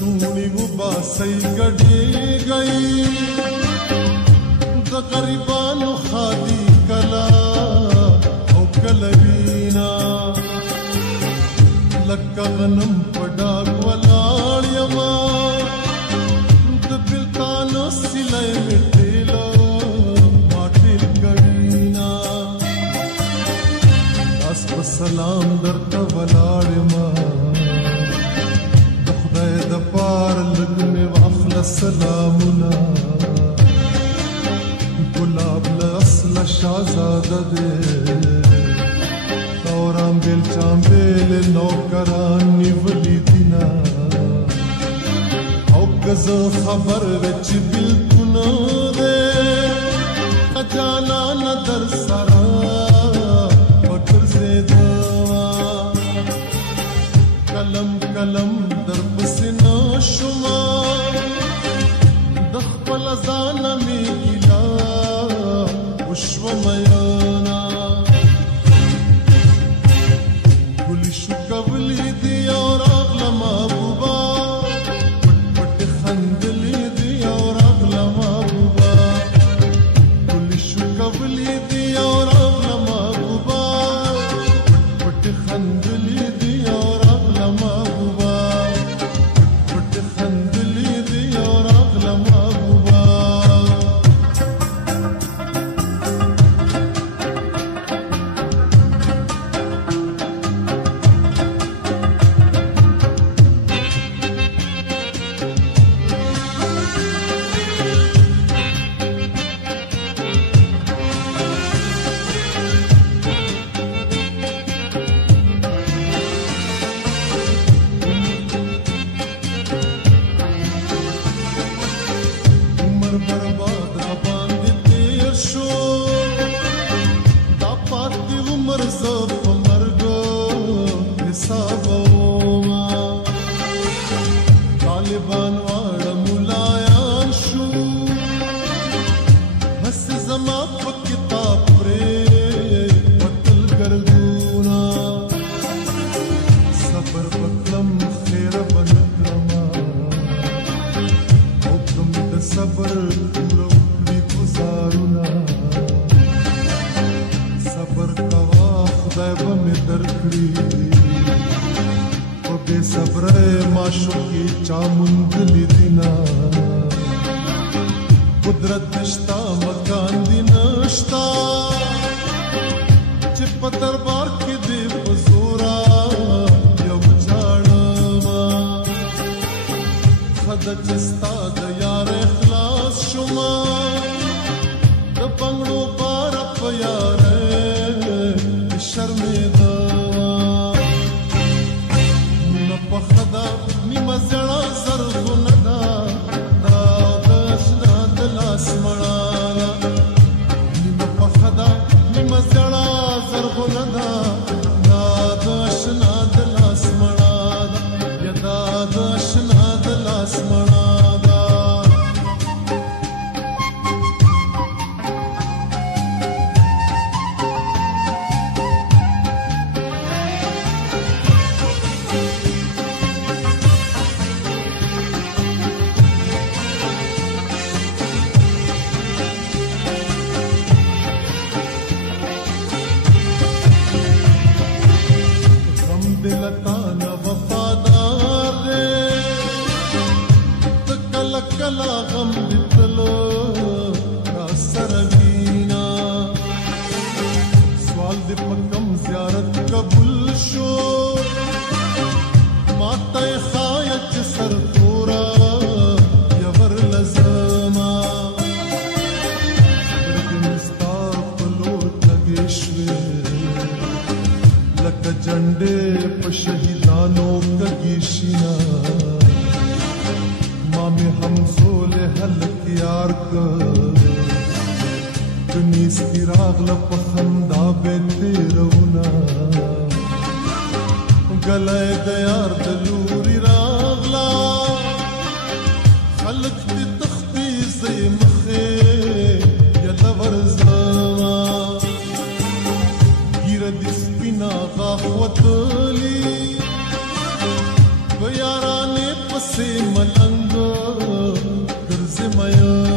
لستونی و باسی گڑی گئی د غریبانو خادي کلا او کلوینا لکه غنم پډاګ ولاړ یما د بلتانو سلای مټیلو ماټیل کړینا اس په سلام درته ولاړ یما د خدای د پار لګ می واخل سلامونه गुलाब लसल शाहजादा दे तौराम बेल चांबेल नौकरानी वली दिना औ गज खबर विच बिल्कुल दे अजाना नदर सरा बकर से दवा कलम कलम दर पसना शुमा दखल जाना में गिला विश्वमयाना गुली शुकवली दिया और अगला महबूबा पट खंदली दिया और अगला महबूबा गुली शुकवली दिया और अगला महबूबा पट खंदली दिया और अगला महबूबा पट खंदली दिया और अगला महबूबा غاخوتلی بیارانی داسې ملنګ ګرځې میا